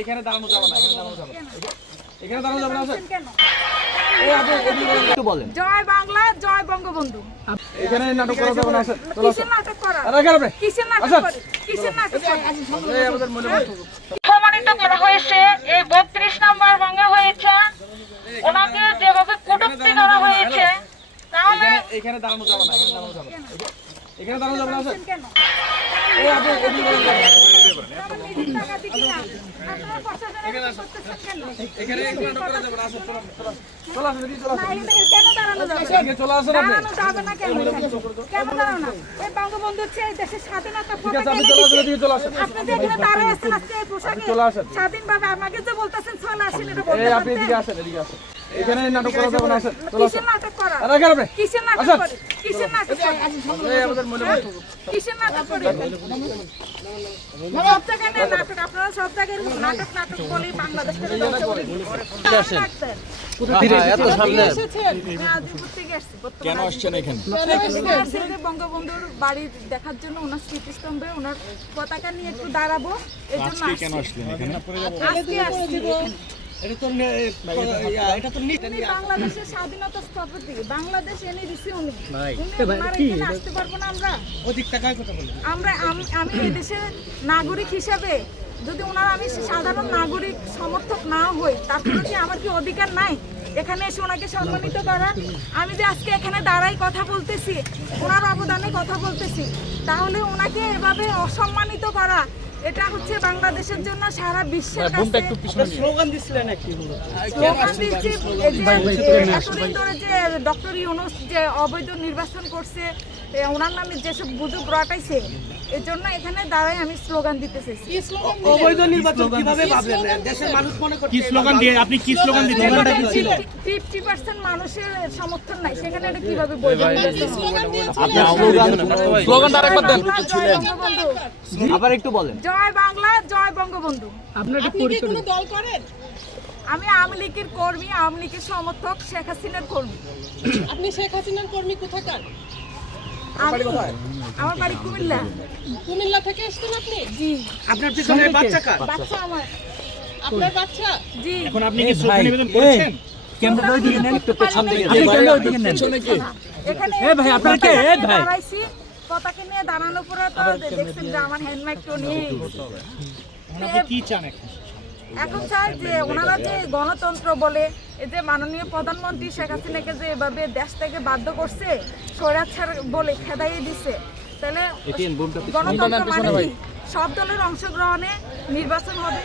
এখানে দাঁড়ানো যাবে না, এখানে দাঁড়ানো যাবে না কেন? এই আপনি একটু বলেন। জয় বাংলা, জয় বঙ্গবন্ধু। এখানে নাটক করা যাবে না। কিসের নাটক করা? কিসের নাটক করে? কিসের নাটক করে? আমাদের মনে সম্মানিত করা হয়েছে, এই 32 নম্বর ভাঙা হয়েছে, ওনাকে যেভাবে কটূক্তি করা হয়েছে, তাহলে এখানে দাঁড়ানো যাবে না, এখানে দাঁড়ানো যাবে না কেন? এই আপনি টাকা দিচ্ছি না, আপনারা প্রশাসনের করতেছেন কেন? এখানে নাটক করা যাবে না। চলে আসুন, চলে আসুন, না, এখানে কেন দাঁড়ানো যাবে না? চলে আসুন আপনি। দাঁড়ানো যাবে না কেন? কেন দাঁড়ানো না? এই বঙ্গবন্ধু হচ্ছে এই দেশের স্বাধীনতা ঠিক আছে, পতাকা আপনি এনে চলে আসুন, দিচ্ছে। এদিকে চলে আসুন। আপনি যে এখানে দাঁড়ায় আছেন আজকে এই পোশাকে চলে আসুন। স্বাধীনভাবে আমাকে যে বলতেছেন চলে আসেন, এটা এই বলতে আপনি এদিকে পারতেন? আসেন, এদিকে আসেন। এখানে নাটক করা যাবে না। চলে আসুন। কিসের নাটক করা? এখানে আপনি কিসের নাটক আসুন। করে? কিসের নাটক করে? এই আমাদের মনে কিসের নাটক করে? সব জায়গায় নাটক, আপনারা সব জায়গায় নাটক বলেই বাংলাদেশ থেকে ধ্বংস করে দিচ্ছেন। এত সামনে কেন আসছেন এখানে? বঙ্গবন্ধুর বাড়ি দেখার জন্য, ওনার স্মৃতিস্তম্ভে ওনার পতাকা নিয়ে একটু দাঁড়াবো, এই জন্য কেন আসলেন এখানে? আজকে আসছি এখানে। বাংলাদেশের স্বাধীনতা স্থপতি, বাংলাদেশ এনে দিছি উনি। ওনার এখানে আসতে পারবো না আমরা? আমি এই দেশের নাগরিক হিসেবে যদি ওনার, আমি সাধারণ নাগরিক সমর্থক না হই, তারপরে কি আমার কি অধিকার নাই এখানে এসে ওনাকে সম্মানিত করা? আমি যে আজকে এখানে দাঁড়াই কথা বলতেছি, ওনার অবদানে কথা বলতেছি, তাহলে ওনাকে এভাবে অসম্মানিত করা, এটা হচ্ছে বাংলাদেশের জন্য সারা বিশ্বের কাছে স্লোগান দিছিলেন একটি হলো। স্লোগান দিচ্ছি। এতদিন ধরে যে ডক্টর ইউনূস যে অবৈধ নির্বাচন করছে, ওনার নামে যেসব গুজব রটাইছে, এর জন্য এখানে দাঁড়াই আমি স্লোগান দিতে চাইছি। অবৈধ নির্বাচন কিভাবে ভাবলেন? দেশের মানুষ মনে করে কি স্লোগান দিয়ে আপনি কি স্লোগান দিচ্ছেন? 50% মানুষের সমর্থন নাই, সেখানে এটা কিভাবে বৈধ স্লোগানটা আরেকবার দেন। বঙ্গবন্ধু, আবার একটু বলেন। জয় বাংলা, জয় বঙ্গবন্ধু। আপনি কি কোনো দল করেন? আমি আওয়ামী লীগের কর্মী, আওয়ামী লীগের সমর্থক, শেখ হাসিনার কর্মী। আপনি শেখ হাসিনার কর্মী কোথাকার? আমার বাড়ি কুমিল্লা। কুমিল্লা থেকে এসেছেন আপনি? জি। আপনার পিছনে বাচ্চা কার? বাচ্চা আমার। আপনার বাচ্চা? জি। এখন আপনি কি শ্রদ্ধা নিবেদন করছেন? ক্যামেরা ওই দিকে নেন, একটু পেছন দিকে। আপনি ক্যামেরা ওই দিকে নেন। এখানে ভাই, আপনারা কে? ভাই। দাঁড়াইছি, পতাকা নিয়ে দাঁড়ানোর পরে তো দেখছেন যে আমার হ্যান্ডমাইকটা নিয়ে আপনি কি চান এখন? এখন চাই যে ওনারা যে গণতন্ত্র বলে, এই যে মাননীয় প্রধানমন্ত্রী শেখ হাসিনাকে যে এভাবে দেশ থেকে বাধ্য করছে, স্বৈরাচার বলে খেদাইয়ে দিছে, তাহলে গণতন্ত্র মানে কি? সব দলের অংশগ্রহণে নির্বাচন হবে।